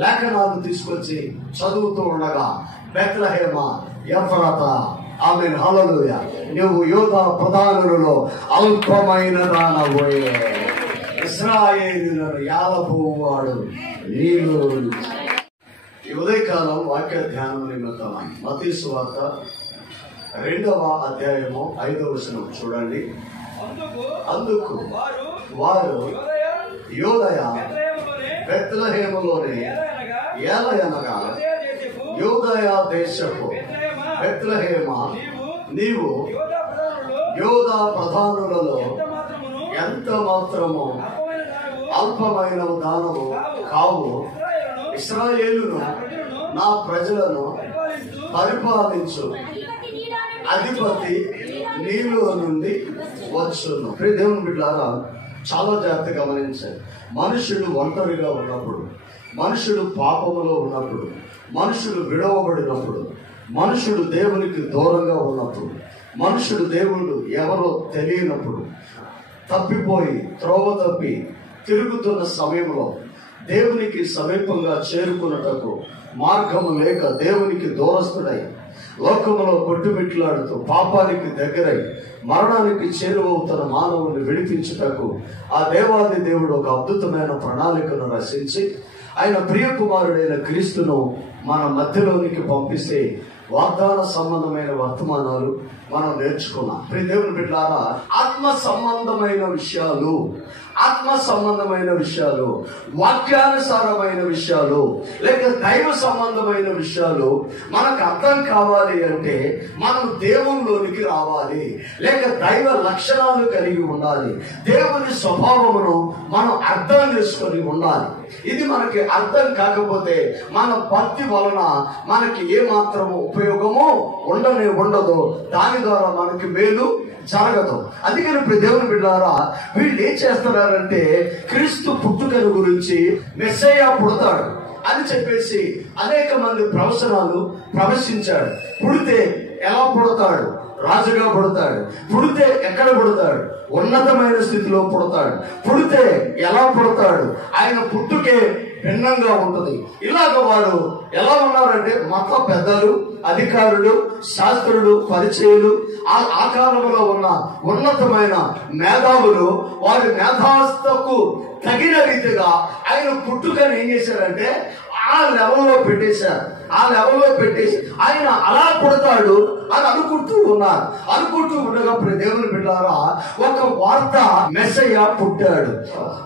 లేఖనాలు తీసుకొచ్చి చదువుతూ ఉండగా బెత్లెహేమ ఎఫ్రాతా, ఆమేన్, హల్లెలూయా, నువ్వు యూదా ప్రధానులలో అల్పమైన దానవోయే, ఇశ్రాయేలులను ఏలబోవాడు నీలో. ఈ ఉదయకాలం వాక్య ధ్యానం నిమిత్తం మత్తయి సువార్త 2వ అధ్యాయము 5వ వచనం చూడండి. అందుకు వారు యోదయ బెత్లెహేములోనే ఏలయనగా యోదయ దేశపు బెత్లెహేమ, నీవు యోదా ప్రధానులలో ఎంత మాత్రము అల్పమైన దానము కావు. ఇశ్రాయేలును నా ప్రజలను పరిపాలించు అధిపతి నీలో నుండి వచ్చును. దేవుని బిడ్డలారా, చాలా జాగ్రత్త గమనించాలి. మనుషుడు ఒంటరిగా ఉన్నప్పుడు, మనుషుడు పాపములో ఉన్నప్పుడు, మనుషుడు విడవబడినప్పుడు, మనుషుడు దేవునికి దూరంగా ఉన్నప్పుడు, మనుషుడు దేవుడు ఎవరో తెలియనప్పుడు, తప్పిపోయి త్రోవ తప్పి తిరుగుతున్న సమయంలో దేవునికి సమీపంగా చేరుకున్నటకు మార్గము లేక దేవునికి దూరస్తుడై లోకములో కొట్టుమిట్లాడుతూ పాపానికి దగ్గరై మరణానికి చేరువవుతున్న మానవుని విడిపించుటకు ఆ దేవాది దేవుడు ఒక అద్భుతమైన ప్రణాళికను రచించి ఆయన ప్రియకుమారుడైన క్రీస్తును మన మధ్యలోనికి పంపిస్తే వాగ్దాన సంబంధమైన వర్తమానాలు మనం నేర్చుకున్నాం. దేవుని బిడ్డలారా, ఆత్మ సంబంధమైన విషయాలు, ఆత్మ సంబంధమైన విషయాలు, వాక్యానుసారమైన విషయాలు, లేక దైవ సంబంధమైన విషయాలు మనకు అర్థం కావాలి అంటే మనం దేవునిలోనికి రావాలి, లేక దైవ లక్షణాలు కలిగి ఉండాలి, దేవుని స్వభావమును మనం అర్థం చేసుకొని ఉండాలి. ఇది మనకి అర్థం కాకపోతే మన భక్తి వలన మనకి ఏ మాత్రము ఉపయోగము ఉండదు, దాని ద్వారా మనకి మేలు జరగదు. అందుకని ఇప్పుడు దేవుని బిడ్డలారా, వీళ్ళు ఏం చేస్తున్నారంటే క్రీస్తు పుట్టుకను గురించి మెస్సయ్య పుడతాడు అని చెప్పేసి అనేక మంది ప్రవచనాలు ప్రవచించాడు. పుడితే ఎలా పుడతాడు? రాజుగా పుడతాడు. పుడితే ఎక్కడ పుడతాడు? ఉన్నతమైన స్థితిలో పుడతాడు. పుడితే ఎలా పుడతాడు? ఆయన పుట్టుకే భిన్నంగా ఉంటుంది. ఇలాగ వాడు ఎలా ఉన్నారంటే మత పెద్దలు, అధికారులు, శాస్త్రులు, పరిచయులు, ఆ కాలంలో ఉన్న ఉన్నతమైన మేధావులు వారి మేధాస్తకు తగిన రీతిగా ఆయన పుట్టుకని ఏం చేశారంటే ఆ లెవెల్లో పెట్టేశారు. ఆ లెవెల్లో పెట్టేసి ఆయన అలా పుడతాడు అని అనుకుంటూ ఉన్నారు. అనుకుంటూ ఉండగా దేవుని బిడ్డలారా, ఒక వార్త, మెస్సయ్య పుట్టాడు,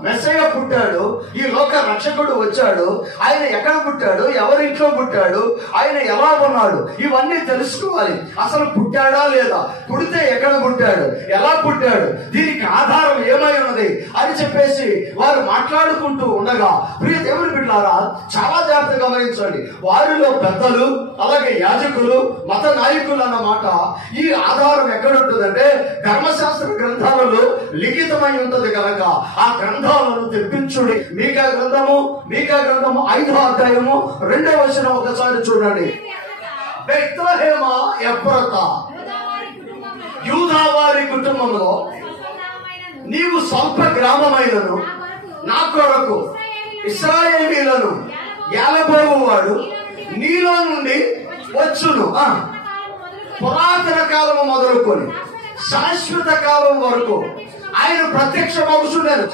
మెస్సయ్య పుట్టాడు, ఈ లోక రక్షకుడు వచ్చాడు. ఆయన ఎక్కడ పుట్టాడు? ఎవరింట్లో పుట్టాడు? ఆయన ఎలా ఉన్నాడు? ఇవన్నీ తెలుసుకోవాలి. అసలు పుట్టాడా లేదా? పుడితే ఎక్కడ పుట్టాడు? ఎలా పుట్టాడు? దీనికి ఆధారం ఏమై ఉన్నది అని చెప్పేసి వారు మాట్లాడుకుంటూ ఉండగా దేవుని బిడ్డలారా, చాలా జాగ్రత్తగా గమనించండి. వారిలో పెద్దలు, అలాగే యాజకులు, మత నాయకులు అన్నమాట. ఈ ఆధారం ఎక్కడ ఉంటుందంటే ధర్మశాస్త్ర గ్రంథాలలో లిఖితమై ఉంటది కనుక ఆ గ్రంథాలను తెప్పించుడి. మీకా గ్రంథము 5వ అధ్యాయము 2వ వచనం ఒకసారి చూడండి. బెత్లెహేమ ఎఫ్రాతా, యూదా వారి కుటుంబంలో నీవు స్వల్ప గ్రామమైనను నా కొరకు ఇశ్రాయేలీయులను ఏలబోవువాడు నీలో నుండి వచ్చును. పురాతన కాలము మొదలుకొని శాశ్వత కాలం వరకు ఆయన ప్రత్యక్షమవుతున్నాడు.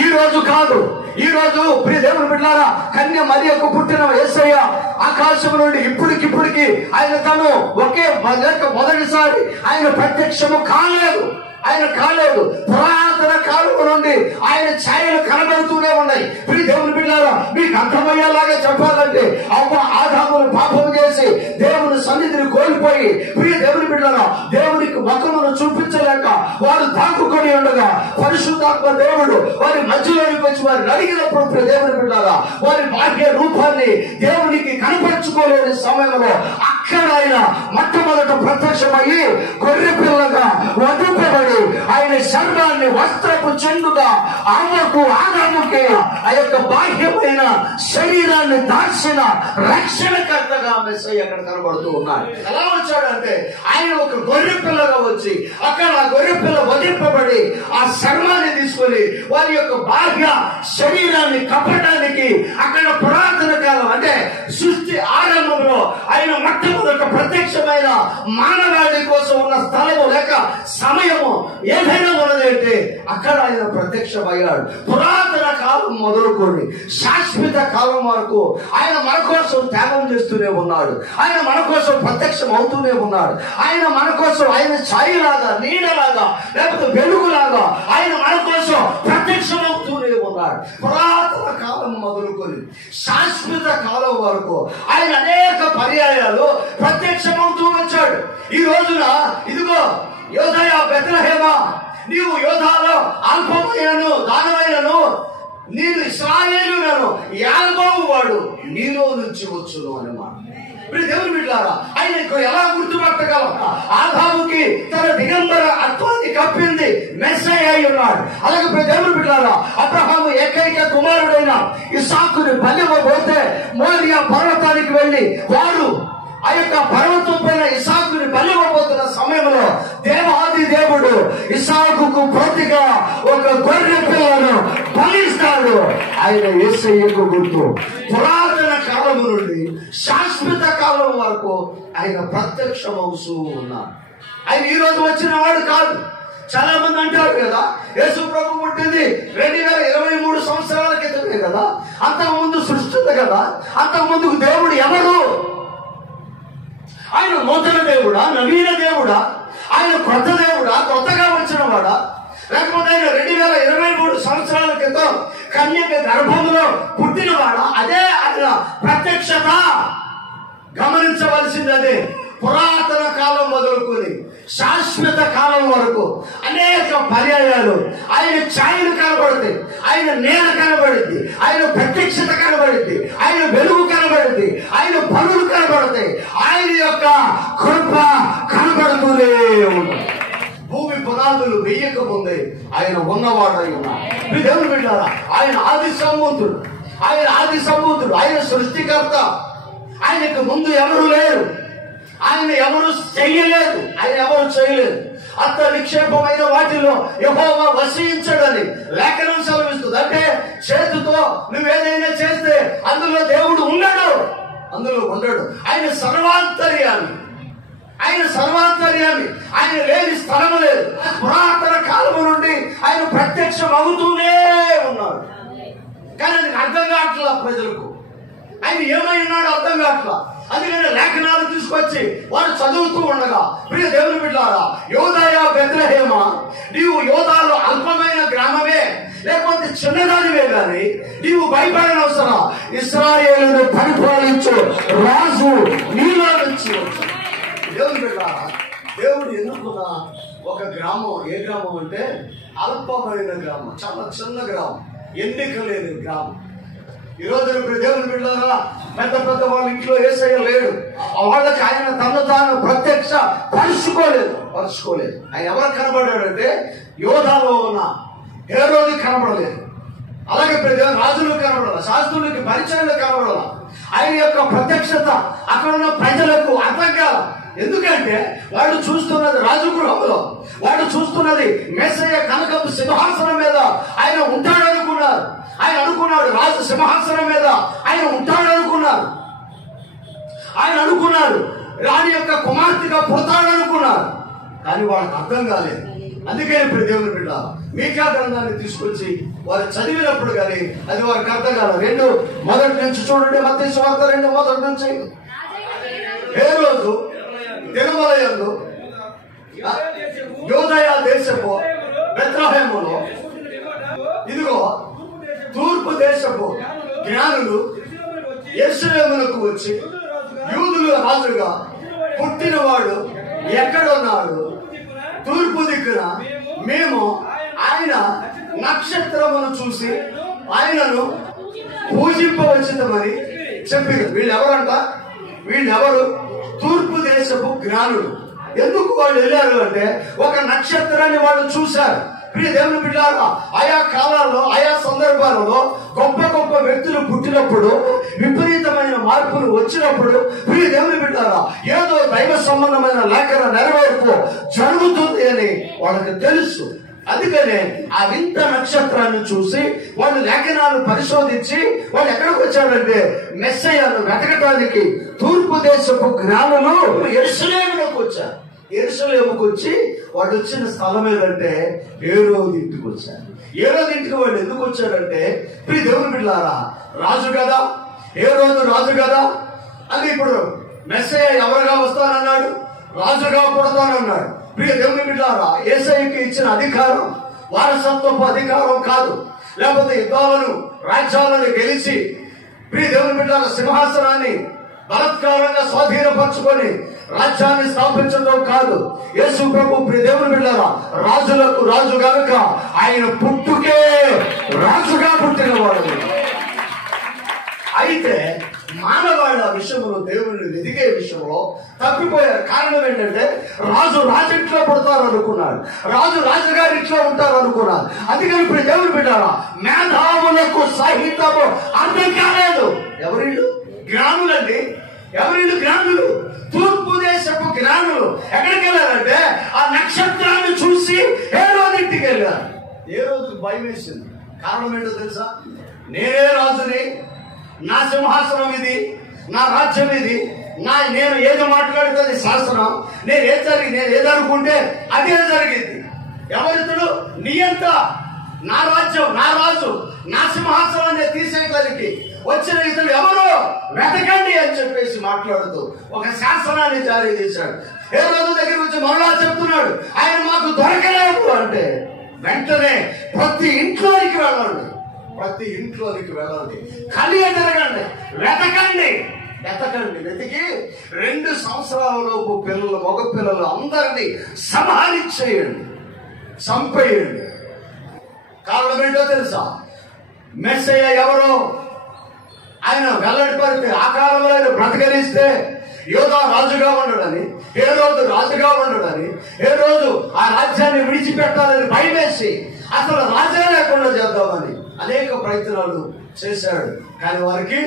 ఈ రోజు కాదు, ఈ రోజు ప్రియ దేవుని బిడ్డలారా, కన్య మరియకు పుట్టిన యేసయ్య ఆకాశం నుండి ఇప్పటికిప్పటికి ఆయన తను మొదటిసారి ఆయన ప్రత్యక్షము కాలేదు. పురాతన కాలం నుండి ఆయన ఛాయలు కనబడుతూనే ఉన్నాయి. ప్రియ దేవుని బిడ్డలారా, మీకు అర్థమయ్యేలాగా చెప్పాలంటే ఆదామును పాపం చేసి దేవుని సన్నిధిని కోల్పోయి, ప్రియ దేవుని బిడ్డలారా, దేవునికి ముఖమును చూపించలేక వారు దాక్కుకొని ఉండగా పరిశుద్ధాత్మ దేవుడు వారి మధ్యలోకి వచ్చి వారిని అడిగినప్పుడు, ప్రియ దేవుని బిడ్డలారా, వారి భాగ్య రూపాన్ని దేవునికి కనపరుచుకోలేని సమయంలో అక్కడ ఆయన మొట్టమొదట ప్రత్యక్షమయ్యి గొర్రె పిల్లగా వదిలిపెట్టి ఆయన శరీరాన్ని వస్త్రపు చెండుగా ఆదాముకి ఆ యొక్క యొక్క బాహ్యమైన శరీరాన్ని దాల్చిన రక్షణకర్తగా మెస్సయ్య అక్కడ కనబడుతూ ఉన్నాడు. ఎలా వచ్చాడంటే ఆయన ఒక గొర్రె పిల్లగా వచ్చి అక్కడ ఆ గొర్రె పిల్ల వదిలింపబడి ఆ శర్మాన్ని తీసుకొని వారి యొక్క బాహ్య శరీరాన్ని కప్పడానికి అక్కడ పురాతన కాలం అంటే సృష్టి ఆరంభంలో ఆయన మొట్టమొదట ప్రత్యక్షమైన మానవాళి కోసం ఉన్న స్థలము లేక సమయము ఏదైనా ఉన్నదంటే అక్కడ ఆయన ప్రత్యక్షమయ్యాడు. పురాతన కాలం మొదలుకొని శాశ్వత కాలం వరకు ఆయన మన కోసం త్యాగం చేస్తూనే ఉన్నాడు. ఆయన మన కోసం ప్రత్యక్షం అవుతూనే ఉన్నాడు. ఆయన మన కోసం ఆయన ఛాయలాగా నీడలాగా లేకపోతే వెలుగులాగా ఆయన మన కోసం ప్రత్యక్షం అవుతూనే ఉన్నాడు. పురాతన కాలం మొదలుకొని శాశ్వత కాలం వరకు ఆయన అనేక పర్యాయాలు ప్రత్యక్షమవుతూ వచ్చాడు. ఈ రోజున ఇదిగో యోదయ బెత్లెహేమ, నీవు యోధాలో అల్పమైనను దానమైనను నేను ఇశ్రాయేలులను యాకోబు వాడు నీలో నుంచి వచ్చును అన్నమాట. దేవుని బిడ్డలారా, ఆయనకు ఎలా గుర్తుపట్టగలం? ఆదాముకి తన దిగంబర అత్వాన్ని కప్పింది మెస్సయ్య అయి ఉన్నాడు. అలాగే దేవుని బిడ్డలారా, అబ్రహాము ఏకైక కుమారుడైన ఇస్సాకుని బలివ్వబోతే మోరియా పర్వతానికి వెళ్లి వారు ఆ యొక్క పర్వతం పైన ఇస్సాకుని బలివ్వబోతున్న సమయంలో దేవాది దేవుడు ఇస్సాకుకు ప్రతిగా ఒక గొర్రె పిల్లను బలిస్తాడు. ఆయన యేసయ్యకు గుర్తు. పురాతన కాలం నుండి శాశ్వత కాలం వరకు ఆయన ప్రత్యక్షమవుతూ ఉన్నాడు. ఆయన ఈ రోజు వచ్చిన వాడు కాదు. చాలా మంది అంటారు కదా, యేసు ప్రభు పుట్టింది 2023 సంవత్సరాల క్రితమే కదా, అంతకుముందు సృష్టి ఉంది కదా, అంతకుముందుకు దేవుడు ఎవరు? ఆయన నూతన దేవుడా, నవీన దేవుడా? ఆయన కొత్త దేవుడా, కొత్తగా వచ్చిన వాడా? లేకపోతే ఆయన 2023 సంవత్సరాల క్రితం కన్యక గర్భంలో పుట్టినవాడా? అదే ఆయన ప్రత్యక్షత. గమనించవలసింది అదే. పురాతన కాలం మొదలుకొని శాశ్వత కాలం వరకు అనేక పర్యాయాలు ఆయన ఛాయలు కనబడుతుంది, ఆయన నేల కనబడుద్ది, ఆయన ప్రత్యక్షత కనబడుద్ది, ఆయన వెలుగు కనబడుద్ది, ఆయన పనులు కనబడతాయి, ఆయన యొక్క కృప కనబడుతూనే ఉంటుంది. భూమి పునాదులు వెయ్యక ముందే ఆయన ఉన్నవాడై ఉన్నాడు. దేవుని బిడ్డారా, ఆయన ఆది సంబూతుడు, ఆయన ఆది సంబూతుడు, ఆయన సృష్టికర్త. ఆయనకు ముందు ఎవరు లేరు, ఆయన ఎవరు చెయ్యలేదు, ఆయన ఎవరు చేయలేదు. అంత నిక్షేపమైన వాటిలో యెహోవా వసించడని లేఖనం సెలవిస్తుంది. అంటే చేతితో నువ్వేదైనా చేస్తే అందులో దేవుడు ఉండడు, అందులో ఉండడు. ఆయన సర్వాంతర్యామి, ఆయన సర్వాంతర్యామి, ఆయన లేని స్థలము లేదు. పురాతన కాలము నుండి ఆయన ప్రత్యక్షం అవుతూనే ఉన్నాడు. కానీ అది అర్థం కావట్లా ప్రజలకు. ఆయన ఏమై ఉన్నాడో అర్థం కావట్లా. అందుకని లేఖనాలు తీసుకొచ్చి వారు చదువుతూ ఉండగా, ప్రియ దేవుని బిడ్డలారా, యోదయ బెత్లెహేమ, నీవు యోదాలో అల్పమైన గ్రామమే, లేకపోతే చిన్నదానివే గాని నీవు భయపడని అవసరం. ఇశ్రాయేలును పరిపాలించు రాజు నీలో నుంచి వచ్చాడు. దేవుని బిడ్డలారా, దేవుడు ఎన్నుకున్న ఒక గ్రామం, ఏ గ్రామం అంటే అల్పమైన గ్రామం, చాలా చిన్న గ్రామం, ఎన్నిక లేని గ్రామం. ఈ రోజు దేవుని బిడ్డలారా, పెద్ద పెద్ద వాళ్ళ ఇంట్లో యేసయ్య లేడు. వాళ్ళకి ఆయన తను తాను ప్రత్యక్ష పరుచుకోలేదు. ఆయన ఎవరు కనబడాడంటే యోధాలో ఉన్న హేరోది కనబడలేదు. అలాగే రాజులకు కనబడాల, శాస్త్రులకి పరిచయాలు కనబడాల. ఆయన యొక్క ప్రత్యక్షత అక్కడ ఉన్న ప్రజలకు అర్థం కాల. ఎందుకంటే వాళ్ళు చూస్తున్నది రాజగృహంలో, వాళ్ళు చూస్తున్నది మెస్సయ్య కనకపు సింహాసనం మీద ఆయన ఉంటాడనుకున్నారు. ఆయన అనుకున్నాడు రాజు సింహాసనం మీద ఆయన ఉంటాడు అనుకున్నారు. ఆయన అనుకున్నాడు రాణి యొక్క కుమార్తెగా పుడతాడు అనుకున్నారు. కానీ వాళ్ళకి అర్థం కాలేదు. అందుకే ఇప్పుడు దేవుని బిడ్డ మీకా గ్రంథాన్ని తీసుకొచ్చి వారు చదివినప్పుడు కానీ అది వారికి అర్థం కాలేదు. 2:1 నుంచి చూడండి, మత్తయి సువార్త 2:1 నుంచి. ఏ రోజు దినమలయందు యోదయ దేశపు బెత్లెహేములో ఇదిగో తూర్పు దేశపు జ్ఞానులు యెరూషలేమునకు వచ్చి యూదుల రాజుగా పుట్టినవాడు ఎక్కడున్నాడు? తూర్పు దిక్కున మేము ఆయన నక్షత్రమును చూసి ఆయనను పూజింపవచ్చునని చెప్పింది. వీళ్ళెవరంట? వీళ్ళెవరు? తూర్పు దేశపు జ్ఞానులు. ఎందుకు వాళ్ళు వెళ్ళారు అంటే ఒక నక్షత్రాన్ని వాళ్ళు చూశారు. ప్రియ దేవుని బిడ్డలారా, ఆయా కాలాల్లో ఆయా సందర్భాలలో గొప్ప గొప్ప పరిస్థితులు పుట్టినప్పుడు, విపరీతమైన మార్పులు వచ్చినప్పుడు, ప్రియ దేవుని బిడ్డారా, ఏదో దైవ సంబంధమైన లేఖన నెరవేర్పు జరుగుతుంది అని వాళ్ళకి తెలుసు. అందుకనే ఆ వింత నక్షత్రాన్ని చూసి వాళ్ళు లేఖనాలు పరిశోధించి వాళ్ళు ఎక్కడికి వచ్చారంటే మెస్సయ్యను వెతకటానికి తూర్పు దేశపు జ్ఞానులు యెరూషలేములోకి వచ్చారు. యెరూషలేముకు వచ్చి వాళ్ళు వచ్చిన స్థలం ఏదంటే హేరోదు ఇంటికి వచ్చారు. హేరోదు ఇంటికి వాళ్ళు ఎందుకు వచ్చారంటే, ప్రియ దేవుని బిడ్డలారా, రాజు కదా, హేరోదు రాజు కదా, అది ఇప్పుడు మెస్సయ్య ఎవరుగా వస్తానన్నాడు, రాజుగా పుడతానన్నాడు. ప్రియ దేవుని బిడ్డలారా, యేసయ్యకి ఇచ్చిన అధికారం వారసత్వపు అధికారం కాదు, లేకపోతే యుద్ధాలను రాజ్యాలను గెలిచి ప్రియ దేవుని బిడ్డలారా సింహాసనాన్ని బలత్కారంగా స్వాధీనపరచుకొని రాజ్యాన్ని స్థాపించడం కాదు. యేసు ప్రభు ప్రియ దేవుని బిడ్డలారా రాజులకు రాజు గనుక ఆయన పుట్టుకే రాజుగా పుట్టినవాడు. అయితే మానవాళ్ళ విషయంలో, దేవుడిని వెతికే విషయంలో తప్పిపోయారు. కారణం ఏంటంటే రాజు రాజంట్లో పుడతారు అనుకున్నాడు, రాజు రాజుగారి ఇంట్లో ఉంటారు అనుకున్నారు. అందుకని ఇప్పుడు దేవుని బిడ్డారా మేధావులకు సహితము అర్థం కాలేదు. ఎవరిళ్ళు? జ్ఞానులండి. ఎవరిళ్ళు? జ్ఞానులు. తూర్పు దేశపు జ్ఞానులు ఎక్కడికి వెళ్ళారంటే ఆ నక్షత్రాన్ని చూసి హేరోదు ఇంటికి వెళ్ళారు. హేరోదుకు భయం వేసింది. కారణం ఏంటో తెలుసా? నేనే రాజుని, నా సింహాసనం ఇది, నా రాజ్యం ఇది, నేను ఏదో మాట్లాడుతుంది శాసనం, నేను ఏదనుకుంటే అదే జరిగింది. ఎవరితుడు? నియంత, నా రాజ్యం, నా రాజు, నా సింహాసనాన్ని తీసేయడానికి వచ్చిన ఇతడు ఎవరు, వెతకండి అని చెప్పేసి మాట్లాడుతూ ఒక శాసనాన్ని జారీ చేశాడు. హేరోదు దగ్గర నుంచి మరలా చెప్తున్నాడు, ఆయన మాకు దొరకలేదు అంటే వెంటనే ప్రతి ఇంట్లోనికి వెళ్ళండి, ప్రతి ఇంట్లోనికి వెళ్ళండి, కలియ తిరగండి, వెతకండి, వెతికి 2 సంవత్సరాల లోపు పిల్లలు, మగ పిల్లలు అందరినీ సంహరించేయండి, చంపేయండి. కారణం ఏంటో తెలుసా? మెస్సయ్య ఎవరో ఆయన వెల్లడిపడితే ఆ కాలంలో ఆయన బ్రతకరిస్తే యోధా రాజుగా ఉండడని, హేరోదు రాజుగా ఉండడని, హేరోదు ఆ రాజ్యాన్ని విడిచిపెట్టాలని భయమేసి అసలు రాజే లేకుండా చేద్దామని అనేక ప్రయత్నాలు చేశాడు. కానీ వారికి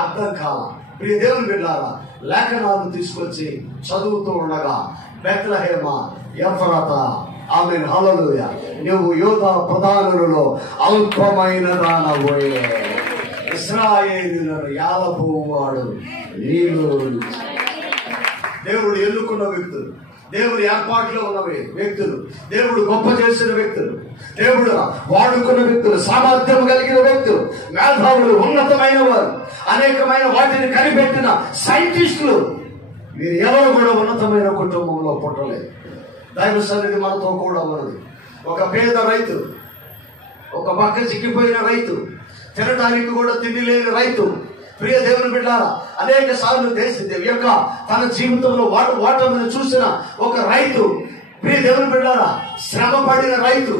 అర్థం కాల. ప్రియ దేవుని బిడ్డలారా లేఖనాలను తీసుకొచ్చి చదువుతూ ఉండగా బెత్లెహేమ ఎఫ్రాతా, ఆమేన్, హల్లెలూయా, నువ్వు యోధా ప్రధానులలో అల్పమైన దానవోయే, ఇశ్రాయేలులను ఏలబోవాడు నీలో. దేవుడు ఎన్నుకున్న వ్యక్తులు, దేవుడు ఏర్పాటులో ఉన్న వ్యక్తులు, దేవుడు గొప్ప చేసిన వ్యక్తులు, దేవుడు వాడుకున్న వ్యక్తులు, సామర్థ్యం కలిగిన వ్యక్తులు, మేధావులు, ఉన్నతమైన వారు, అనేకమైన వాటిని కనిపెట్టిన సైంటిస్టులు, వీరు ఎవరు కూడా ఉన్నతమైన కుటుంబంలో పుట్టలేదు. దైవ సన్నిధి మనతో కూడా ఉన్నది. ఒక పేద రైతు, ఒక పక్క చిక్కిపోయిన రైతు, తినడానికి కూడా తిండి లేని రైతు, ప్రియ దేవుని బిడ్డలారా అనేక సార్లు యొక్క తన జీవితంలో వాటమిని చూసిన ఒక రైతు, ప్రియ దేవుని బిడ్డలారా శ్రమ పడిన రైతు,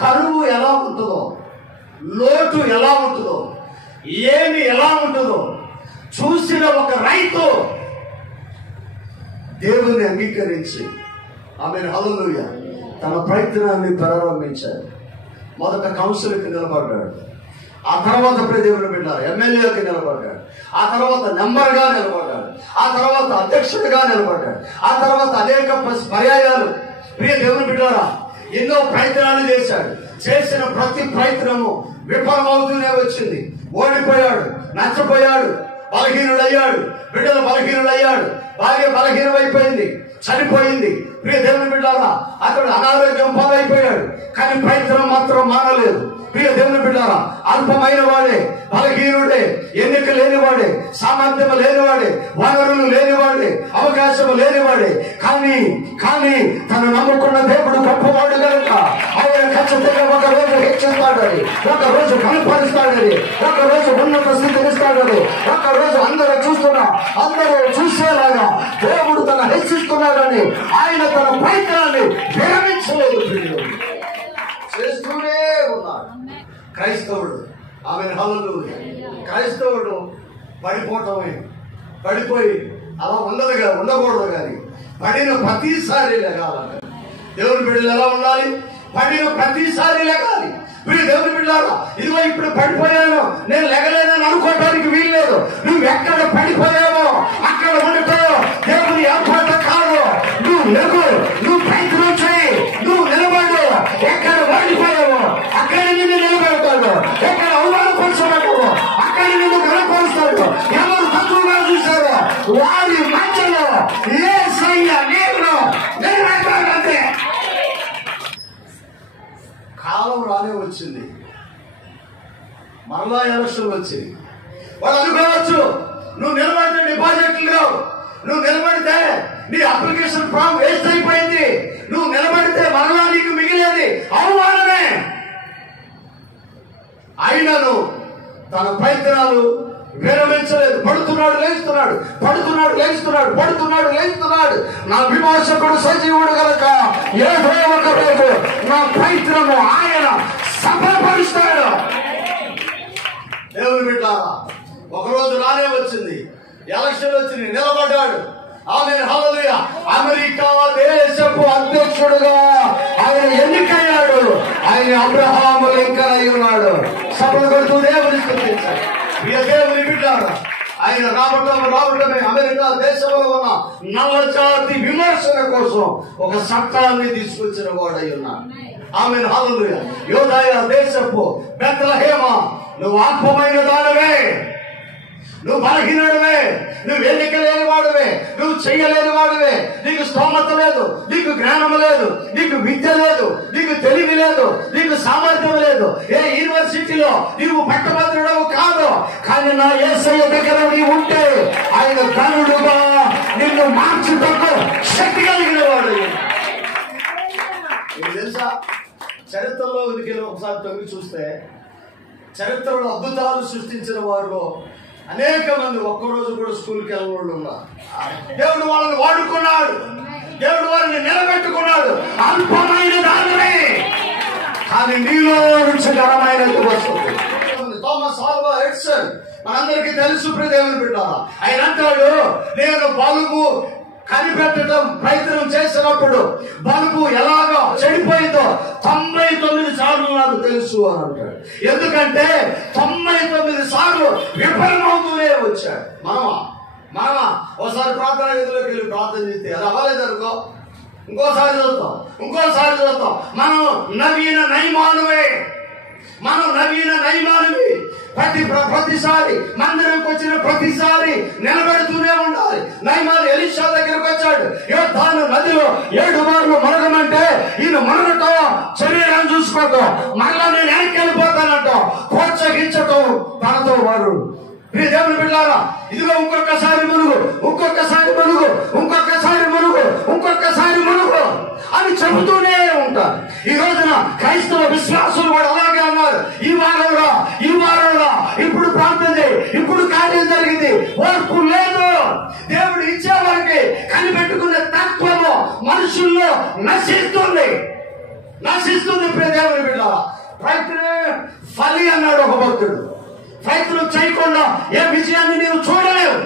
కరువు ఎలా ఉంటుందో, లోటు ఎలా ఉంటుందో, ఏమి ఎలా ఉంటుందో చూసిన ఒక రైతు దేవుని అంగీకరించి ఆమేన్, హల్లెలూయా, తన ప్రయత్నాన్ని ప్రారంభించాడు. మొదట కౌన్సిల్కి నిలబడ్డాడు, ఆ తర్వాత దేవుని బిడ్డారు ఎమ్మెల్యేకి నిలబడ్డాడు, ఆ తర్వాత నెంబర్గా నిలబడ్డాడు, ఆ తర్వాత అధ్యక్షుడిగా నిలబడ్డాడు, ఆ తర్వాత అనేక పర్యాయాలు ప్రియ దేవుని బిడ్డారా ఎన్నో ప్రయత్నాలు చేశాడు. చేసిన ప్రతి ప్రయత్నము విఫలమవుతూనే వచ్చింది. ఓడిపోయాడు, నష్టపోయాడు, బలహీనుడయ్యాడు, బిడ్డలు బలహీనుడయ్యాడు, భార్య బలహీనమైపోయింది, చనిపోయింది. ప్రియ దేవుని బిడ్డారా అతడు అనారోగ్యం పాలైపోయాడు. కానీ ప్రయత్నం మాత్రం మానలేదు. ప్రియ దేవుని బిడ్డారా అల్పమైన వాడే, బలహీనుడే, ఎన్నిక లేనివాడే, సామర్థ్యం లేనివాడే, వనరులు లేనివాడే, అవకాశం లేనివాడే, కానీ తను నమ్ముకున్న దేవుడు గొప్పవాడు కనుక ఆయన ఖచ్చితంగా ఒక రోజు హెచ్చిస్తాడని, ఒక రోజు కనపరుస్తాడని, ఒక రోజు ఉన్నత స్థితినిస్తాడని, ఒక రోజు అందరూ చూసేలాగా దేవుడు తన హెచ్చిస్తున్నాడని ఆయన తన ప్రయత్నాన్ని విరమించలేదు, చేస్తూనే ఉన్నాడు. క్రైస్తవుడు ఆమేన్, హల్లెలూయా, క్రైస్తవుడు పడిపోయి అలా ఉండకూడదు. కానీ పడిన ప్రతిసారి లెగాలి. దేవుని బిడ్డలు ఎలా ఉండాలి? పడిన ప్రతిసారి లెగాలి. వీడు దేవుని బిడ్డలారా, ఇదిగో ఇప్పుడు పడిపోయాను, నేను లెగలేనని అనుకోవడానికి వీల్లేదు. నువ్వు ఎక్కడ పడిపోయావో అక్కడ ఉండుకో. దేవుని ఏర్పాటు కాదు. నువ్వు లెగు, నువ్వు ప్రయత్నం చేయి, నువ్వు నిలబడు. ఎక్కడ ఓడిపోయావో అక్కడ నిన్ను నిలబెడతాడు. ఎక్కడ అవమానపరచబడ్డావో అక్కడ నిన్ను కనపరుస్తాడు. ఎవరు తక్కువగా చూశారో వారి మధ్యలో యేసయ్య నీవును నిలబెడతాడంతే. కాలం రానే వచ్చింది, మరలా ఎలక్షన్ వచ్చింది. వాళ్ళు అనుకోవచ్చు, నువ్వు నిలబడితే డిపాజిట్లు లేవు, నువ్వు నిలబడితే నీ అప్లికేషన్ ఫామ్ వేస్ట్ అయిపోయింది, నువ్వు నిలబడితే మరలా నీకు మిగిలేది అవమానమే. అయినను తన ప్రయత్నాలు విరమించలేదు. పడుతున్నాడు లేస్తున్నాడు, పడుతున్నాడు లేస్తున్నాడు, పడుతున్నాడు లేస్తున్నాడు. నా విమోచకుడు సజీవుడు గలక ఏదో ఒక రోజు నా ప్రయత్నము ఆయన సఫలపరుస్తాడు. దేవుని బిడ్డారా, ఒకరోజు రానే వచ్చింది, ఎలక్షన్ వచ్చింది, నిలబడ్డాడు. ఆమె హల్లెలూయా. అమెరికా దేశపు అధ్యక్షుడుగా ఆయన ఎన్నికయ్యాడు. ఆయన అబ్రహాము లింకన్ అయి ఉన్నాడు. సభలు కొడుతూ దేవుని స్తుతించాడు. దేవుని బిడ్డారా, ఆయన రావటమే అమెరికా దేశంలో ఉన్న నల్ల జాతి విమర్శన కోసం ఒక చట్టాన్ని తీసుకొచ్చిన వాడై ఉన్నాడు. ఆమె హల్లెలూయా. యోదయ దేశపు బెత్లెహేమ, నువ్వు ఆత్మమైన దానవే, నువ్వు బలహీనుడివే, నువ్వు ఎన్నిక లేని వాడివే, నువ్వు చెయ్యలేని వాడివే, నీకు స్తోమత లేదు, నీకు జ్ఞానం లేదు, నీకు విద్య లేదు, నీకు తెలివి లేదు, నీకు సామర్థ్యం లేదు, ఏ యూనివర్సిటీలో నీవు పట్టభద్రుడవు కాదు. కానీ నా యేసయ్య దగ్గర నీవు ఉంటే ఆయన ధనుడుగా నిన్ను మార్చుటకు శక్తి కలిగిన వాడు. నీకు తెలుసా, చరిత్రలో ఒకసారి తొంగి చూస్తే చరిత్రలో అద్భుతాలు సృష్టించిన వారిలో అనేక మంది ఒక్కరోజు కూడా స్కూల్కి వెళ్ళిన వాళ్ళు ఉన్నారు. దేవుడు వాళ్ళని వాడుకున్నాడు, దేవుడు వారిని నిలబెట్టుకున్నాడు. అల్పమైన దానినే కానీ నీలో రుచికరమైనది వస్తుంది. థామస్ ఆల్వా ఎడిసన్ మనందరికీ తెలుసు. దేవుని బిడ్డారా, ఆయన అంటాడు, నేను బల్బు కనిపెట్టడం ప్రయత్నం చేసినప్పుడు బల్బు ఎలాగో చెడిపోయిందో 99 సార్లు నాకు తెలుసు అని అంటాడు. ఎందుకంటే 99 సార్లు విఫలమవుతూనే వచ్చాడు. మనమా ఒకసారి ప్రార్థన గదిలోకి వెళ్ళి ప్రార్థన చేస్తే అది అవ్వలేదనుకో, ఇంకోసారి చూస్తాం. మనం నవీన నయమానమే. ప్రతిసారి మందిరంకి వచ్చిన ప్రతిసారి నిలబెడుతూనే ఉండాలి. నయమాను ఎలీషా దగ్గరకు వచ్చాడు. యోర్దాను నదిలో 7 మార్లు మునగమంటే ఈయన మునగటం, శరీరాన్ని చూసుకోవటం, మళ్ళా నేను వెనక్కి వెళ్ళిపోతానంటో ప్రోత్సహించటం తనతో వాడు. దేవుని బిడ్డారా, ఇదిగో ఇంకొకసారి మునుగు అని చెబుతూనే ఉంటారు. ఈ రోజున క్రైస్తవ విశ్వాసులు కూడా అలాగే అన్నారు. ఈ వారంలో ఇప్పుడు ప్రార్థన చేయి, ఇప్పుడు కార్యం జరిగింది, ఓర్పు లేదు. దేవుడు ఇచ్చేవారికి కనిపెట్టుకునే తత్వము మనుషుల్లో నశిస్తుంది. దేవుని బిడ్డారా, ప్రయత్నమే ఫలి అన్నాడు ఒక భక్తుడు. ప్రయత్నం చేయకుండా ఏ విజయాన్ని నీవు చూడలేవు,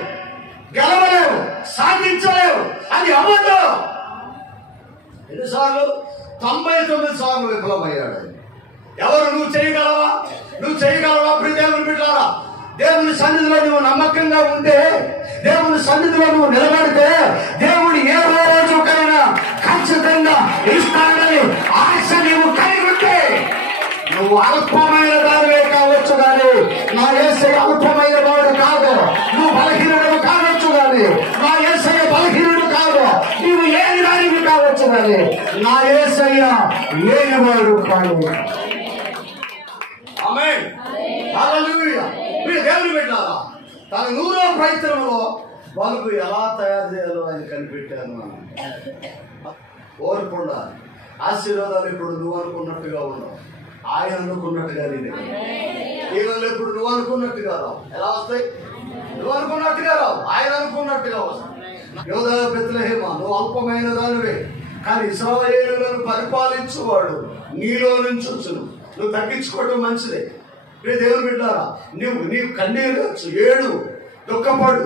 గెలవలేవు, సాధించలేవు. అది అవ్వదు. ఎన్నిసార్లు? 99 సార్లు విఫలమయ్యాడు. ఎవరు? నువ్వు చేయగలవా? దేవుని బిడ్డారా, దేవుని సన్నిధిలో నువ్వు నమ్మకంగా ఉంటే, దేవుని సన్నిధిలో నువ్వు నిలబడితే, దేవుడు ఏ రోజుకైనా ఖచ్చితంగా ఇస్తాడని ఆశ నీవు కలిగి ఉంటే, నువ్వు అల్పమైన దానివే కావచ్చు కానీ నా యేసయ్య అల్పమైన వాడు కాదు. నువ్వు బలహీనుడు కావచ్చు కానీ నా యేసయ్య బలహీనుడు కాదు. నీవు లేని దానివి కావచ్చు కానీ నా యేసయ్య లేనివాడు కాదు. ఆమేన్, హల్లెలూయా. దేవుని బిడ్డలారా, తన 100వ ప్రయత్నంలో బల్బు ఎలా తయారు చేయాలో ఆయన కనిపెట్టాను. ఓర్పు ఉండాలి. ఆశీర్వాదాలు ఇప్పుడు నువ్వు అనుకున్నట్టుగా ఉండవు, ఆయన అనుకున్నట్టుగా. ఈరోజు ఇప్పుడు నువ్వు అనుకున్నట్టుగా రావు. ఎలా వస్తాయి? నువ్వు అనుకున్నట్టుగా రావు, ఆయన అనుకున్నట్టుగా వస్తాయి. యోదయ బెత్లెహేమ, నువ్వు అల్పమైన దానివే, కానీ ఇశ్రాయేలులను పరిపాలించువాడు నీలో నుంచి వచ్చును. నువ్వు తగ్గించుకోవడం మంచిదే. దేవుని బిడ్డారా, నీవు కన్నీరు ఏడు, దుఃఖపడు.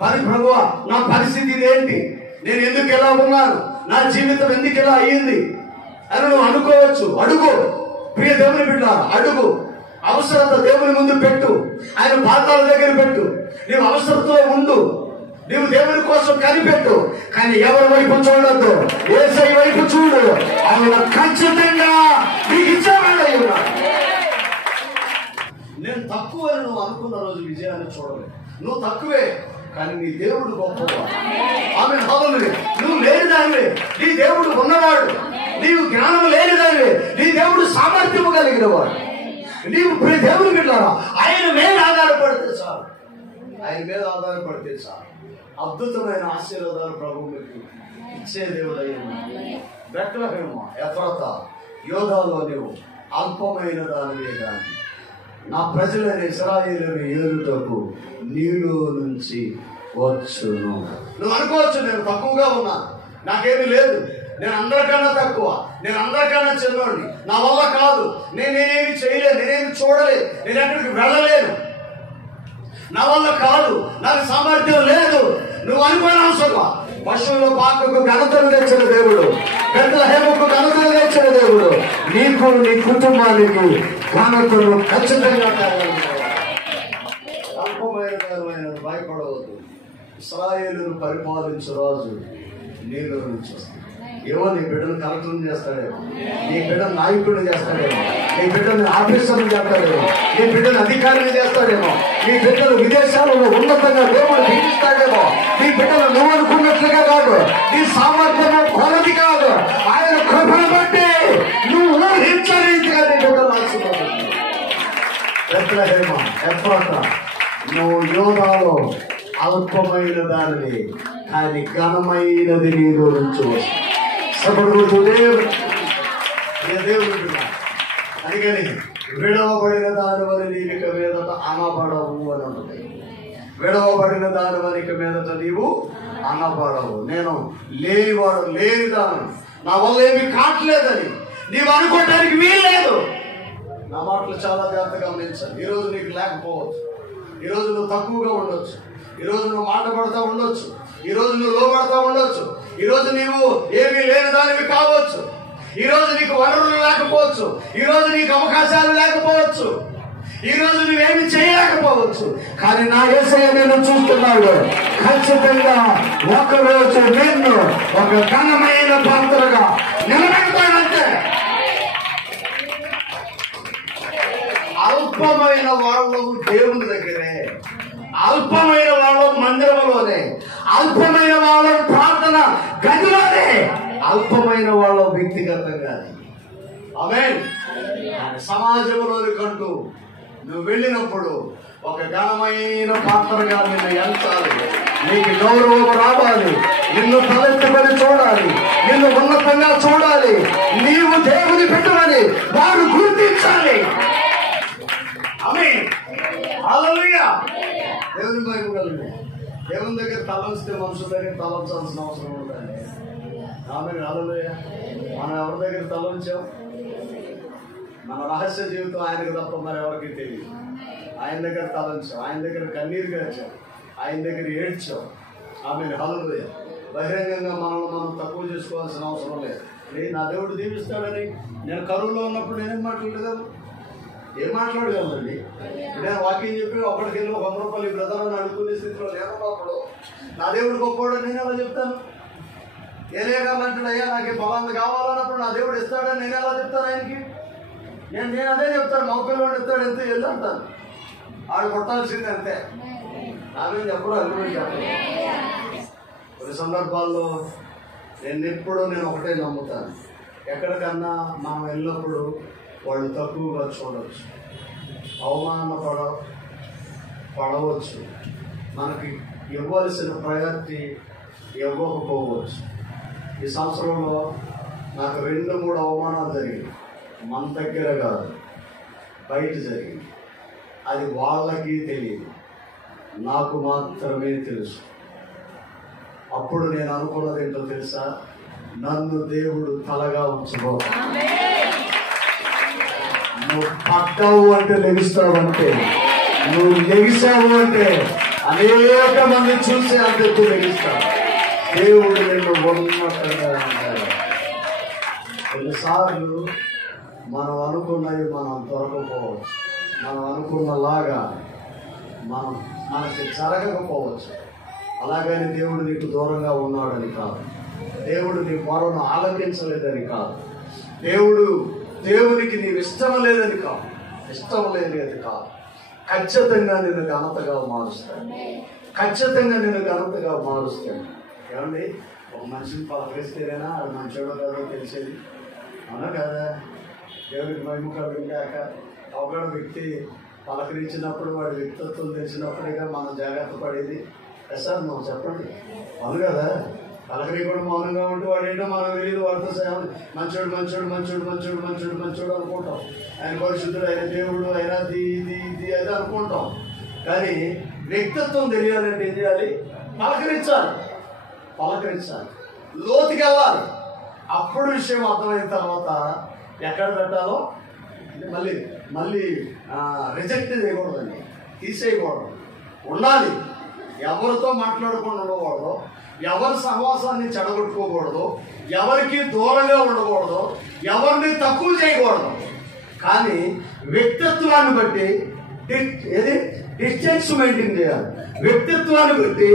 ప్రభువా, నా పరిస్థితి ఇదేంటి? నేను ఎందుకు ఎలా ఉన్నాను? నా జీవితం ఎందుకు ఎలా అయ్యింది? అని నువ్వు అనుకోవచ్చు. అడుగు ప్రియ దేవుని బిడ్డ, అడుగు. అవసరత దేవుని ముందు పెట్టు, ఆయన పాదాల దగ్గర పెట్టు. నీవు అవసరతలో ఉండు, నీవు దేవుని కోసం కనిపెట్టు. కానీ ఎవరి వైపు చూడద్దు, యేసయ్య వైపు చూడు. ఆయన ఖచ్చితంగా నీకు ఇచ్చేవాడై ఉన్నాడు. నేను తక్కువ అని నువ్వు అనుకున్న రోజు విజయాన్ని చూడలేదు. నువ్వు తక్కువే, కానీ నీ దేవుడు గొప్పవాడు. ఆమె హల్లెలూయా. నువ్వు లేనిదానివే, నీ దేవుడు ఉన్నవాడు. నీవు జ్ఞానం లేనిదానివే, నీ దేవుడు సామర్థ్యము కలిగిన వాడు. నీవు దేవుని బిడ్డలారా, ఆయన మీద ఆధారపడితే చాలు, ఆయన మీద ఆధారపడితే చాలు. అద్భుతమైన ఆశీర్వాదాలు ప్రభు మీకు ఇచ్చే దేవుడు అయ్యాను. బెత్లెహేము ఎఫ్రాతా యోధాలో నీవు అల్పమైన దానివే కానీ నా ప్రజలైన ఇశ్రాయేలును ఏలుటకు నీలో నుంచి వచ్చును. నువ్వు అనుకోవచ్చు, నేను తక్కువగా ఉన్నా, నాకేమీ లేదు, నేను అందరికన్నా తక్కువ, నేను అందరికన్నా చిన్నోడిని, నా వల్ల కాదు, నేనేమి చేయలేను, నేనేమి చూడలేదు, నేను ఎక్కడికి వెళ్ళలేను, నా వల్ల కాదు, నాకు సామర్థ్యం లేదు. నువ్వు అనుకోని అవసరం. పశువుల పాకకు ఘనతను తెచ్చిన దేవుడు, బెత్లెహేముకు ఘనతను తెచ్చిన దేవుడు నీకు, నీ కుటుంబానికి ఘనతను ఖచ్చితంగా అల్పమైన భయపడవద్దు. ఇశ్రాయేలును పరిపాలించు రాజు నీలో నుంచి వస్తాడు. ఏమో నీ బిడ్డను కలెక్టర్ని చేస్తాడేమో, నీ బిడ్డను నాయకుడిని చేస్తాడేమో, నీ బిడ్డను ఆఫీసర్ని చేస్తాడేమో, నీ బిడ్డను అధికారిని చేస్తాడేమో, నీ బిడ్డలు విదేశాలలో ఉన్నతంగా దేవుడు దీవిస్తాడేమో. నీ బిడ్డలు నువ్వు అనుకున్నట్లుగా కాదు, నీ సామర్థ్యము కొలది కాదు, ఆయన కృపను బట్టి నువ్వు ఊహించని రీతిగా నీ బిడ్డలు ఆశీర్వదిస్తాడు. బెత్లెహేము ఎఫ్రాతా, నువ్వు యోధాలో అల్పమైన దానిని, కానీ ఘనమైనది నీలో నుంచి వస్తుంది. అందుకని విడవబడిన దాని వల్ల నీవిక మీదట అనబడవు అని ఉంటుంది. విడవబడిన దాని వల్ల మీదట నీవు అనబడవు. నేను లేనివాడు, లేనిదాను, నా వల్ల ఏమి కావట్లేదని నీవు అనుకోవడానికి వీల్లేదు. నా మాటలు చాలా జాగ్రత్తగా గమనించాలి. ఈరోజు నీకు లేకపోవచ్చు, ఈరోజు నువ్వు తక్కువగా ఉండొచ్చు, ఈరోజు నువ్వు మాట పడతా ఉండొచ్చు, ఈరోజు నువ్వు లోపడతా ఉండొచ్చు, ఈరోజు నీవు ఏమీ లేని దానివి కావచ్చు, ఈరోజు నీకు వనరులు లేకపోవచ్చు, ఈరోజు నీకు అవకాశాలు లేకపోవచ్చు, ఈరోజు నువ్వేమి చేయలేకపోవచ్చు. కానీ నా యేసయ్య నేను చూస్తున్నాడు. ఖచ్చితంగా ఒకరోజు నిన్ను ఒక ఘనమైన పాత్రగా నిలబెడతానంటే. అల్పమైన వాళ్ళు దేవుని దగ్గరే, అల్పమైన వాళ్ళు మందిరంలోనే, అల్పమైన వాళ్ళు ప్రార్థన గదిలోనే, అల్పమైన వాళ్ళు వ్యక్తిగతంగా. ఆమేన్. సమాజంలోని కంటూ నువ్వు వెళ్ళినప్పుడు ఒక ఘనమైన పాత్రగా నిన్ను ఎంచాలి, నీకు గౌరవం రావాలి, నిన్ను తలెత్తుకొని చూడాలి, నిన్ను ఉన్నతంగా చూడాలి, నీవు దేవుని పెట్టమని వారు గుర్తించాలి. ఆమేన్. హల్లెలూయా. దేవుని వైపు కలిగి దేవుని దగ్గర తలంచితే మనుషుల దగ్గర తలంచాల్సిన అవసరం ఉందండి. ఆమేన్. హల్లెలూయా. మనం ఎవరి దగ్గర తలంచాం? మన రహస్య జీవితం ఆయనకు తప్ప మరి ఎవరికి తెలియదు. ఆయన దగ్గర తలంచాం, ఆయన దగ్గర కన్నీరు గార్చాం, ఆయన దగ్గర ఏడ్చాం. ఆమేన్. హల్లెలూయా. బహిరంగంగా మనం తక్కువ చేసుకోవాల్సిన అవసరం లేదు. నా దేవుడు దీవిస్తాడని నేను కరువులో ఉన్నప్పుడు నేనేం మాట్లాడగలను? ఏం మాట్లాడగలండి? నేను వాక్యం చెప్పి ఒకటికి వెళ్ళి 100 రూపాయలు బ్రదర్ అని అనుకునే స్థితిలో లేనప్పుడు నా దేవుడు గొప్పవాడు నేను ఎలా చెప్తాను? ఏనే కావాలంటాడు, అయ్యా నాకు బలంగా కావాలన్నప్పుడు నా దేవుడు ఇస్తాడని నేను ఎలా చెప్తాను ఆయనకి? నేను అదే చెప్తాను, మౌపిల్లోని ఇస్తాడు, ఎంత వెళ్ళి అంటాను. ఆడు కొట్టాల్సింది అంతే, నావేం చెప్పడం అనుకుని చెప్పాను. కొన్ని సందర్భాల్లో నేను ఒకటే నమ్ముతాను, ఎక్కడికన్నా మనం వెళ్ళినప్పుడు వాళ్ళు తక్కువగా చూడవచ్చు, పడవచ్చు, మనకి ఇవ్వాల్సిన ప్రయారిటీ ఇవ్వకపోవచ్చు. ఈ సంవత్సరంలో నాకు 2-3 అవమానాలు జరిగింది. మన దగ్గర కాదు, బయట జరిగింది. అది వాళ్ళకి తెలియదు, నాకు మాత్రమే తెలుసు. అప్పుడు నేను అనుకున్నది ఏంటో తెలుసా? నన్ను దేవుడు తలగా ఉంచుకోవాలి. నువ్వు పడ్డావు అంటే లెగిస్తావు, అంటే నువ్వు లెగిసావు అంటే అనేక మంది చూసి అంతెత్తు లెగిస్తావు. దేవుడు నిన్ను ఉన్నతంగా ఉంటాడు. కొన్నిసార్లు మనం అనుకున్నవి మనం దొరకపోవచ్చు, మనం అనుకున్నలాగా మనకి జరగకపోవచ్చు. అలాగని దేవుడు నీకు దూరంగా ఉన్నాడని కాదు, దేవుడు నీ మొరను ఆలకించలేదని కాదు, దేవునికి నీవు ఇష్టం లేదని కాదు, ఇష్టం లేనిది కాదు. ఖచ్చితంగా నిన్ను ఘనతగా మారుస్తాను, ఖచ్చితంగా నిన్ను ఘనతగా మారుస్తాను. ఏమండి, ఒక మనిషిని పలకరిస్తేనేనా అది మంచోడో కాదో తెలిసేది? అవునా కదా? దేవుడికి మహిమ కలిగాక ఒకడు వ్యక్తి పలకరించినప్పుడు వాడి వ్యక్తిత్వం తెలిసినప్పుడేగా మనం జాగ్రత్త పడేది. సార్ మనం చెప్పండి, అవును కదా? పలకరీకుండా మౌనంగా ఉంటే వాడు ఏంటో మనం తెలియదు, వాడితో మంచోడు మంచోడు మంచోడు మంచోడు మంచోడు మంచోడు అనుకుంటాం. ఆయన పరిశుద్ధుడు, ఆయన దేవుడు, ఆయన ఇది అది అనుకుంటాం. కానీ వ్యక్తిత్వం తెలియాలంటే ఏం చేయాలి? పలకరించాలి, లోతుకి వెళ్ళాలి. అప్పుడు విషయం అర్థమైన తర్వాత ఎక్కడ పెట్టాలో మళ్ళీ రిజెక్ట్ చేయకూడదండి, తీసేయకూడదు, ఉండాలి. ఎవరితో మాట్లాడకుండా ఉండకూడదు, ఎవరి సహవాసాన్ని చెడగొట్టుకోకూడదు, ఎవరికి దూరంగా ఉండకూడదు, ఎవరిని తక్కువ చేయకూడదు. కానీ వ్యక్తిత్వాన్ని బట్టి డిస్టెన్స్ మెయింటైన్ చేయాలి. వ్యక్తిత్వాన్ని బట్టి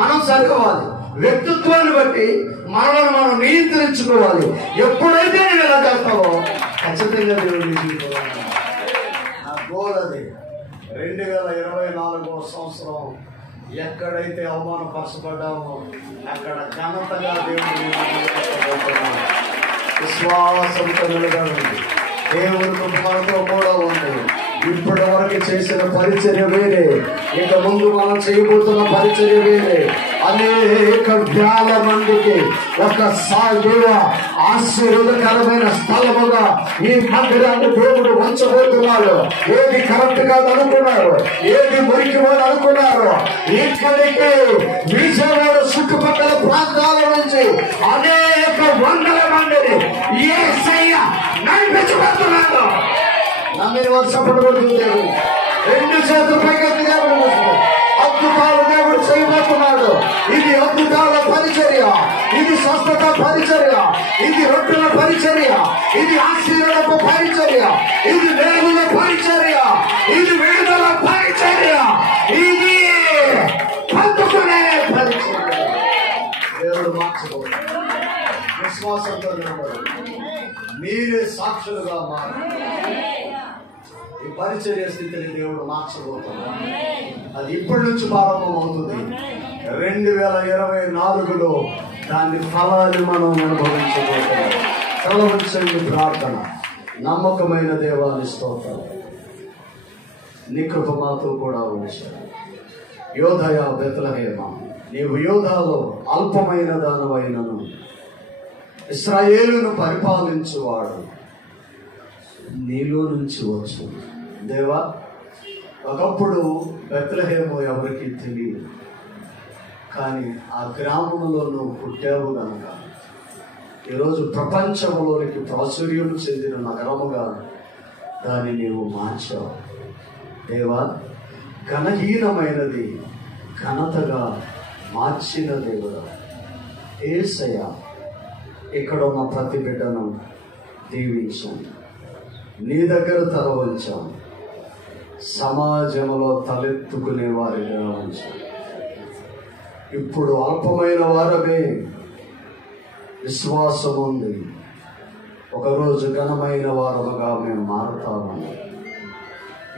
మనం సరిపోవాలి, వ్యక్తిత్వాన్ని బట్టి మనల్ని మనం నియంత్రించుకోవాలి. ఎప్పుడైతే నేను ఇలా చేస్తావో ఖచ్చితంగా దేవుడు నా గోల్ అది. 2024 సంవత్సరం ఎక్కడైతే అవమానపరచబడ్డామో అక్కడ ఘనతగా దేవుడు విశ్వాసంతో నిలబడి దేవుడి మనతో కూడా ఉంది. ఇప్పటి వరకు చేసిన పరిచర్య వేరే, ఇక ముందు మనం చేయబోతున్న పరిచర్య వేరే. అనేక వేల మందికి ఒక ఆశీర్వాదకరమైన స్థలముగా ఈ మందిరాన్ని దేవుడు ఉంచబోతున్నాడు. ఏది కరెక్ట్ కాదు అనుకున్నారు, ఏది మురికి వాడు అనుకున్నారు, ఇక్కడికి విజయవాడ చుట్టుపక్కల ప్రాంతాల నుంచి అనేక వందల మందిని యేసయ్య నడిపించబోతున్నాడు. నమ్మిన వారు చెప్పబడుతుంది. దేవుడు 2 చేతులు పైకెత్తి దేవుడు అద్భుతాలు దేవుడు చేయబోతున్నాడు. ఇది అద్భుతాల పరిచర్య, ఇది స్వస్థత పరిచర్య, ఇది రొట్టెల పరిచర్య, ఇది ఆశీర్వాదపు పరిచర్య, ఇది వేగుల పరిచర్య, ఇది విడుదల పరిచర్య, ఇది పంచుకునే పరిచర్య. దేవుడు మార్చబోతున్నాడు. విశ్వాసంతో మీరే సాక్షులుగా మారు. ఈ పరిచర్య స్థితిని దేవుడు మార్చబోతున్నాడు. అది ఇప్పటి నుంచి ప్రారంభం అవుతుంది. 2024లో దాని ఫలాన్ని మనం అనుభవించబోతున్నాం. తలవంచండి ప్రార్థన. నమ్మకమైన దేవాన్ని స్తోత్రం, నీ కృప మాతో కూడా ఉంచాడు. యోధయ బెత్లెహేమ, నీవు యోధాలో అల్పమైన దానవైనను ఇశ్రాయేలును పరిపాలించువాడు నీలో నుంచి వచ్చు. దేవా, ఒకప్పుడు బెత్లెహేము ఎవరికి తెలియదు, కానీ ఆ గ్రామంలో నువ్వు పుట్టావు కనుక ఈరోజు ప్రపంచంలోనికి ప్రాచుర్యం చెందిన నగరముగా దాన్ని నీవు మార్చావు. దేవా, ఘనహీనమైనది ఘనతగా మార్చిన దేవుడా యేసయ్య, ఇక్కడ ఉన్న ప్రతి బిడ్డను దీవించండి. నీ దగ్గర తల ఉంచాం, సమాజంలో తలెత్తుకునే వారిగా ఉంచాం. ఇప్పుడు అల్పమైన వారమే విశ్వాసం ఉంది, ఒకరోజు ఘనమైన వారముగా మేము మారుతామని.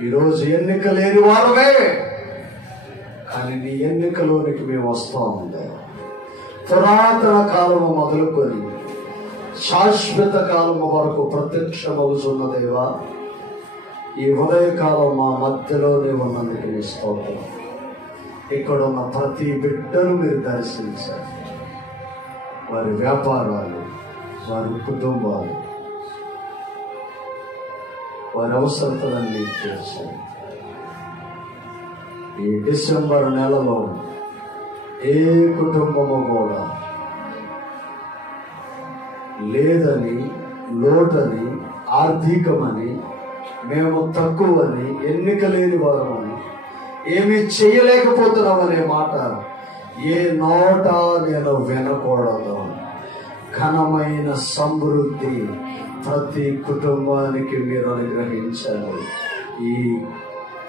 ఈరోజు ఎన్నిక లేని వారమే, కానీ నీ ఎన్నికలోనికి మేము వస్తాము. పురాతన కాలము మొదలుకొని శాశ్వత కాలము వరకు ప్రత్యక్షమవుతున్న దేవా, ఈ ఉదయకాలం మా మధ్యలోనే ఉన్నందుకు నీ స్తోత్రం. ఇక్కడ ఉన్న ప్రతి బిడ్డను మీరు దర్శించారు. వారి వ్యాపారాలు, వారి కుటుంబాలు, వారి అవసరతలన్నీ తీర్చారు. ఈ డిసెంబర్ నెలలో ఏ కుటుంబము కూడా లేదని, లోటని, ఆర్థికమని, మేము తక్కువని, ఎన్నిక లేని వారమని, ఏమీ చేయలేకపోతున్నామనే మాట ఏ నోట నేను వినకూడదు. ఘనమైన సమృద్ధి ప్రతి కుటుంబానికి మీరు అనుగ్రహించాలి. ఈ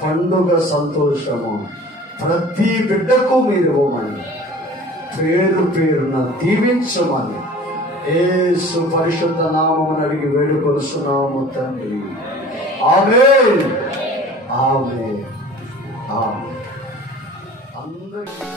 పండుగ సంతోషము ప్రతి బిడ్డకు మీరు ఇవ్వమని, పేరు పేరున దీవించమని యేసు పరిశుద్ధ నామమున అడిగి వేడుకొలుస్తున్నాము తండ్రి. ఆమేన్, ఆమేన్, ఆమేన్. అందరికీ